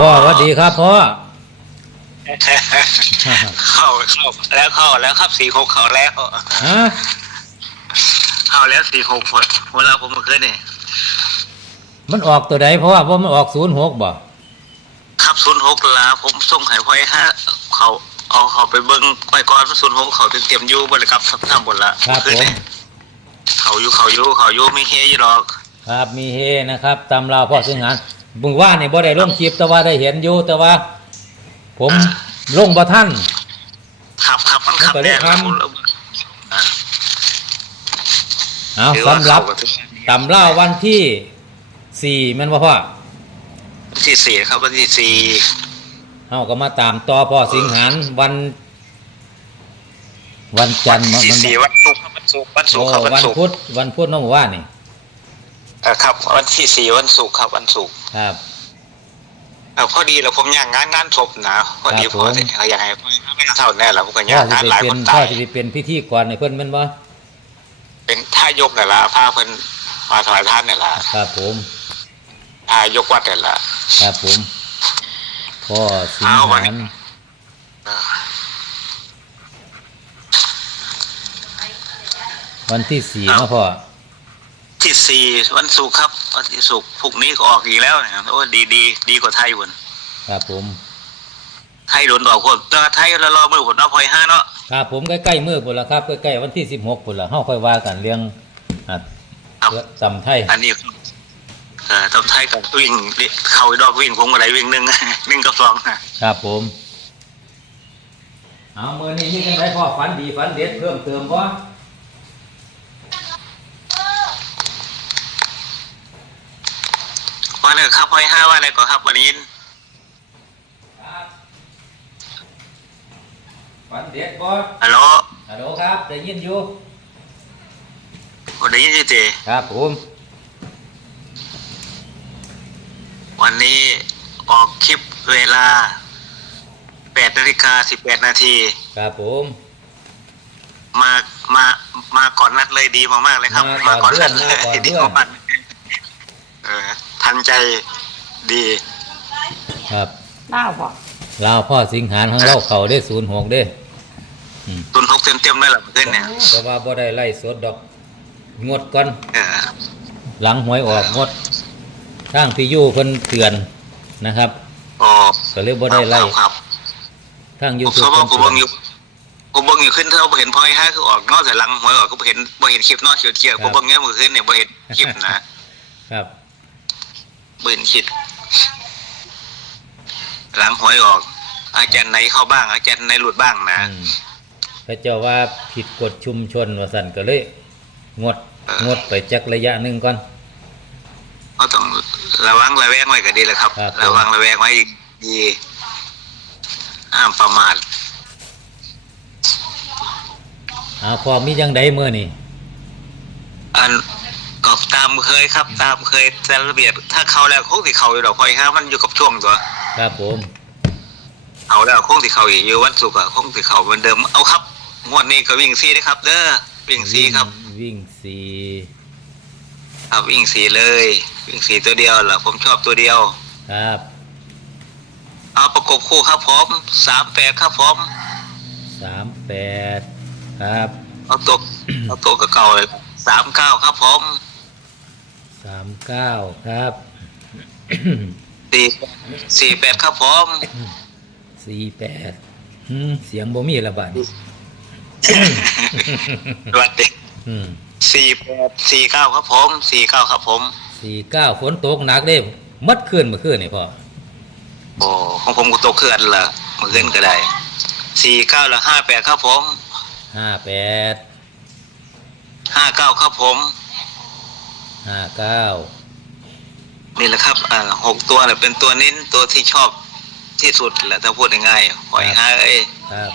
พ่อสวัสดีครับพ่อ เข้าเข้าแล้วเข้าแล้วครับสี่หกเข้าแล้วฮะ เข้าแล้วสี่หกคนเวลาผมมาคืนนี่มันออกตัวใดพ่อว่ามันออกศูนย์หกบ่ครับศูนย์หกลาผมส่งไห้ไว้ฮะเขาเอาเขาไปเบิ้งไปก่อนศูนย์หกเขาเตรียมอยู่บริกรรมทำบนละครับผมนี่เขาอยู่เขาอยู่เขาอยู่ไม่เฮยหรอก ครับมีเฮนะครับตำราวพ่อซึ่งหาร บึงว่านี่บ่ได้ลงคลิปแต่ว่าได้เห็นอยู่แต่ว่า ผมลงบ่ท่านขับขับมันขับมันก็เลยแน่ทำอะเอาถือว่าสำหรับเข้ากับทุกตำราวันที่สี่แม่นว่าพ่อวันที่สี่ครับวันที่สี่เฮาก็มาตามต่อพ่อสิงหารวัน วันจันทร์ที่มันสี่วันศุกร์ครับวันศุกร์วันศุโอ้กร์ครับวันวันศุกร์พุธวันพุธน้องว่านี่ เอ่อครับ วันที่สี่วันศุกร์ครับวันศุกร์ครับ เอ่อพอดีแล้วผมย่างงานงานศพนะพอดีครับพอผมสิเขาอยากให้ไม่เท่าแน่แล้วผมก็พ่ย่าองสิงานไปหลายเป็คนนพ่อตายสิไปเป็นพิธีกรในเพิ่นแม่นบ่เป็นท่ายกนี่นละพาเพิ่นมาถวายท่านนี่ละครับผมท่ายกวัดนี่ละ ครับผมพ่อสิงเอาวัหานรนี้เอ่อวันที่สี่เนาะพ่อ ที่สี่วันศุกร์ครับวันที่ศุกร์พรุ่งนี้ก็ออกอีกแล้วเนี่ยโอ้ดีดีดีกว่าไทยวนครับผม ไทยโดนดอกคนแต่ไทยละรอมือผลเอาพอยห้าเนาะครับผมใกล้ๆมือพุ่นละครับใกล้ๆวันที่สิบหกพุ่นละเฮาค่อยว่ากันเรื่องอะครับเรื่องจำไทยอันนี้เอ่อตำไทยกับวิ่งเข้าดอกวิ่งผมอะไรวิ่งหนึ่งหนึ่งกับสองนะครับผมเอามือนี้นี่จังไดพ่อฝันดีฝันเด็ดเพิ่มเติมบ่ ว่าเลยครับพอยห้าว่าอะไรก่อนครับวันนี้ครับฝันเด็ดบ่ฮัลโหลฮัลโหลครับได้ยินอยู่วันนี้ยี่เจครับผมวันนี้ออกคลิปเวลา8นาฬิกา18นาทีครับผมมามามาก่อนนัดเลยดีมากๆเลยครับ มาก่อนนัดเลยมาก่อนดีเพื่อนมากเออทัน ใจดีครับเล่าบ่ลาวพ่อสิงหารของเราเขาได้ศูนย์หกเด้ตุนทกเต็มๆเลยหรอเพื่อนเนี่ยแต่ว่าบ่ได้ไล่สดดอก งดก่อน เออหลังหวยออกงดทางพี่ยู่เพิ่นเตือนนะครับ โอ้ก็เลยบ่ได้ไล่ครับครับทางผยูมทูสบมมติกูเบิ่งอยู่กูเบิ่งอยู่ขึ้นเท่าบ่เห็นพอยห้าคือออกนอกจากหลังหวยออกก็บ่เห็นบ่เห็นคลิปเนอกเฉียวเฉียวกูเบิ่งเงี้ยมือขึ้นเนี่ยบ่เห็นคลิปนะครับ บ่เห็นคลิปหลังหวยออก อาจารย์ไหนเข้าบ้าง อาจารย์ไหนหลุดบ้างนะอืมพระเจ้าว่าผิดกฎชุมชนว่าสั่นก็เลย งดเอองดไปจักระยะหนึ่งก่อนก็ต้องระวังระแวงไว้ก็ดีแหละครับครับระวังระแวงไว้ดีห้ามประมาทอ่าพอมีจังไดมื้อนี่อัน ก็ตามเคยครับ ตามเคยแต่ระเบียบถ้าเขาแล้วคงสิเขาอยู่ดอกพอยห้ามันอยู่กับช่วงตัวครับผม เอาแล้วคงสิเขาอีกอยู่วันศุกร์อะคงสิเขาเหมือนเดิมเอาครับงวดนี้ก็วิ่งซีนะครับ เด้อวิ่งซีครับ วิ่งสีครับวิ่งซีเลย วิ่งซีตัวเดียวล่ะผมชอบตัวเดียว ครับ เอาประกบคู่ครับผมสามแปดครับผมสามแปดครับ เอาตัวเอาตัวเก่าๆเลยสามเก้าครับผม สามเก้าครับสี่สี่แปดครับผมสี่แปดอืมเสียงบ่มีละบาดนี้สวัสดีอืมสี่แปดสี่เก้าครับผมสี่เก้าครับผมสี่เก้าฝนตกหนักเด้มัดขึ้นเมื่อคืนนี่พ่อโอ้ของผมก็ตกเคลื่อนละมือขึ้นก็ได้สี่เก้าแล้วห้าแปดครับผมห้าแปดห้าเก้าครับผม ห้าเก้านี่แหละครับ อ่าหกตัวเนี่ยเป็นตัวเน้นตัวที่ชอบที่สุดแหละถ้าพูดง่ายๆหอยห้าเอ้ยครับ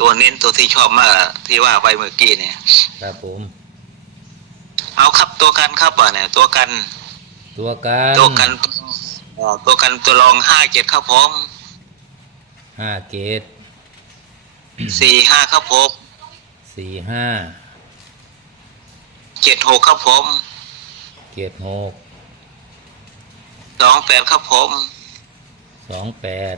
ตัวเน้นตัวที่ชอบมากที่ว่าไปเมื่อกี้เนี่ย ครับผม เอาครับตัวกันครับอะเนี่ย ตัวกัน ตัวกันตัวกันเอ่อตัวกันตัวรองห้าเจ็ดครับผมห้าเกตสี่ห้าครับผมสี่ห้า เจ็ดหกครับผมเกตหกสองแปดครับผมสองแปด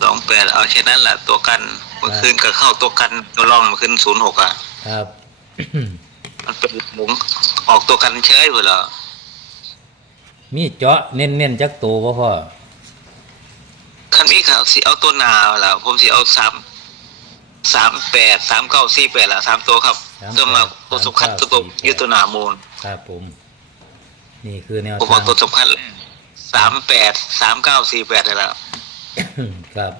สองแปดเอาแค่นั้นแหละตัวกันเมื่อคืนก็เข้าตัวกันตัวรองเมื่อคืนศูนย์หกอะ ครับมันเป็นหมุงออกตัวกันเฉยไปแล้วมีเจาะเน้นๆจักตัวบ่พ่อคันนี้ครับสิเอาตัวหนาแล้วผมสิเอาสามสามแปดสามเก้าสี่แปดละสามตัวครับ ตัวมาตัวสำคัญตัวตัวอยุตัวหนามูลครับผม นี่คือแนวผมทาเอางตัวสำคัญสามแปดสามเก้าสี่แปดเลยละครับ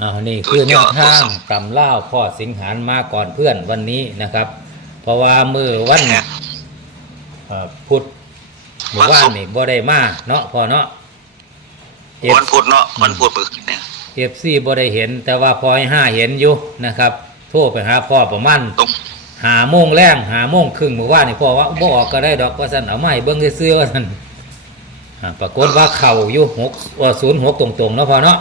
อ่านี่คือแนวทางตำเล่าวพ่อสิงหารมาก่อนเพื่อนวันนี้นะครับ เพราะว่ามือวันเอ่อพุธมือว่านนี่บ่ได้มาเนาะพ่อเนาะเอฟวันพุธเนาะวันพุธเมื่อคืนเนี่ย เอฟซีบ่ได้เห็น แต่ว่าพอให้ห้าเห็นอยู่นะครับ โทรไปหาพ่อประมาณตรงหาโมงแรงหาโมงครึ่งมือว่านนี่พ่อว่าบ่ออกก็ได้ดอกว่าซั่นเอามาให้เบิ่งซื่อๆว่าซั่นอ่าปรากฏว่าเข่าอยู่หกว่าศูนย์หกตรงๆเนาะพ่อเนาะ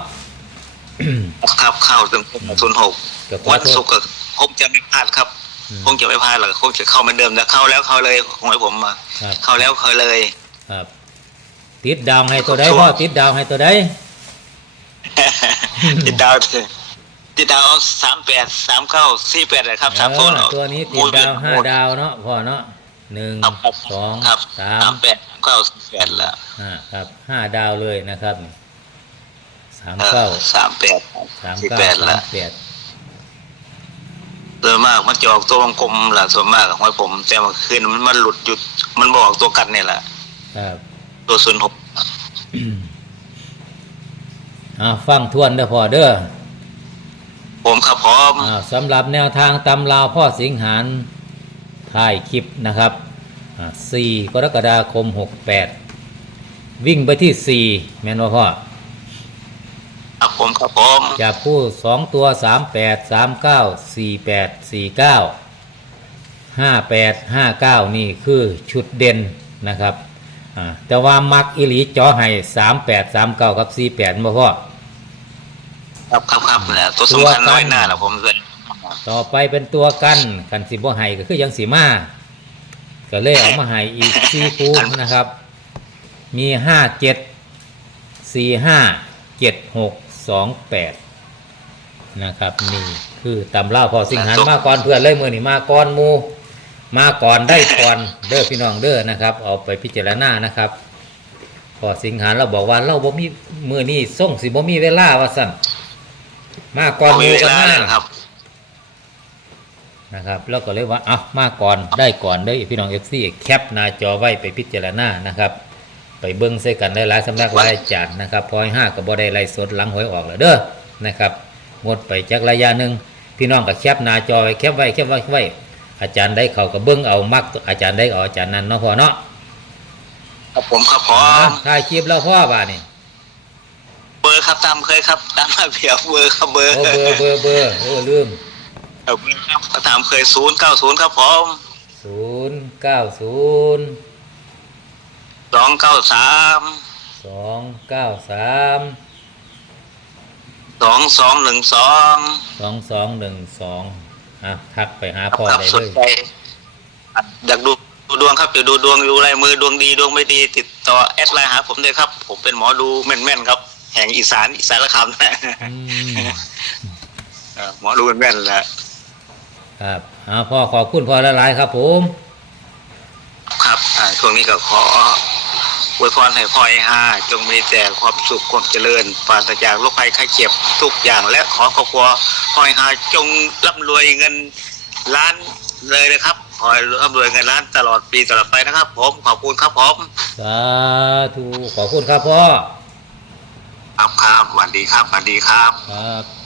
ครับเข้าถึงศูนย์หกก็ขอวันโทษศุกร์ก็คงจะไม่พลาดครับอืมคงจะไม่พลาดหรอกคงจะเข้าเหมือนเดิมแต่เข้าแล้วเข้าเลยของให้ผมมาครับเข้าแล้วเข้าเลย ครับ ติดดาวให้ตัวใดพ่อติดดาวให้ตัวใด ติดดาวเถอะติดดาวสามแปดสามเก้าสี่แปดเลยครับสามเอตัวอเนาะตัวนี้ติดดาวห้าดาวเนาะพ่อเนาะหนึ่งครับครับสองครับสาสามมแปดเก้าสี่แปดละห้าครับห้าดาวเลยนะครับสามเออเก้าสามแปดสามสี่เก้าแปดสาละมแปดโดยมากมันจะออกตัววงกลมละส่วนมากของให้ผมแต่เมื่อคืนมันมันหลุดหยุดมันบอกตัวกันเนี่ยแหละครับตัวศูนย์หก อ่าฟังทวนเด้อพ่อเด้อผมครับพร้อมอ่าสำหรับแนวทางตำราวพ่อสิงหารถ่ายคลิปนะครับอ่า4กรกฎาคม 68 วิ่งไปที่ 4 แม่นว่าพ่อ ครับผมครับพร้อมจากคู่ 2 ตัว 38 39 48 49 58 59 นี่คือชุดเด่นนะครับอ่าแต่ว่ามักอิลีจอให้ 38 39 กับ 48มาพ่อ ครับครับครับเนี่ยตัวสำคัญน้อยหน้าละผมเลยต่อไปเป็นตัวกันกันสิบ่ให้ก็คือยังสีมาก็เลยเอามาให้อีกสี่คู่นะครับ มีห้าเจ็ดสี่ห้าเจ็ดหกสองแปดนะครับนี่คือตำเล่าพอสิงหารมาก่อนเพื่อนเลยมือนี่มาก่อนหมูมาก่อนได้ก่อนเด้อพี่น้องเด้อนะครับ เอาไปพิจารณานะครับพอสิงหารเราบอกว่าเราบ่มีมือนี่ส่งสิบ่มีเวลาว่าสั่น มาก่อนหมีมูเวกันลามาเลยครับ นะครับ แล้วก็เลยว่าเอามาก่อนได้ก่อนเด้อพี่น้องเอฟซีแคปหน้าจอไว้ไปพิจารณานะครับ ไปเบิ้งใส่กันได้หลายสำนักหลายอาจารย์นะครับพอให้ห้ากับบ่ได้ไล่สดหลังหวยออกแล้วเด้อนะครับงดไปจากระยะหนึ่งพี่น้องก็แคปหน้าจอไว้แคปไว้แคปไว้ไว้อาจารย์ได้เขาก็เบิ้งเอามักอาจารย์ได้เอาอาจารย์นั้นเนาะพ่อเนาะครับผมครับพร้อมถ่ายคลิปแล้วพ่อบ่านี่เบอ ร์ครับตามเคยครับ ตามมาเพียบเบอร์ครับเบอร์โอ้เบอร์เบอร์เบอร์โอ้ลืมครับเบอร์ครับตามเคยศูนย์เก้าศูนย์ครับผมศูนย์เก้าศูนย์สองเก้าสามสองเก้าสามสองสองหนึ่งสองสองสองหนึ่งสองอะทักไปหาพ่อครับได้สเลนยใจอยากดูดูดวงครับอยากดูดวงดูลายมือดวงดีดวงไม่ดีติดต่อแอดไลน์หาผมเลยครับ ผมเป็นหมอดูแม่นๆครับ แห่งอีสานอีสานละคำนะอืมเออหมอดูแม่นๆแหละครับอ่าพ่อขอบคุณพ่อละลายๆครับ ผมครับอ่าช่วงนี้ก็ขออวยพรให้พ่อไอ้ห้าจงมีแต่ความสุขความเจริญปราศจากโรคภัยไข้เจ็บทุกอย่าง และขอครอบครัวพ่อไอ้ห้าจงร่ำรวยเงินล้านเลยนะครับขอให้ร่ำรวยเงินล้านตลอดปีตลอดไปนะครับ ผมขอบคุณครับผม สาธุขอบคุณครับพ่อ ครับครับสวัสดีครับสวัสดีครับ ครับ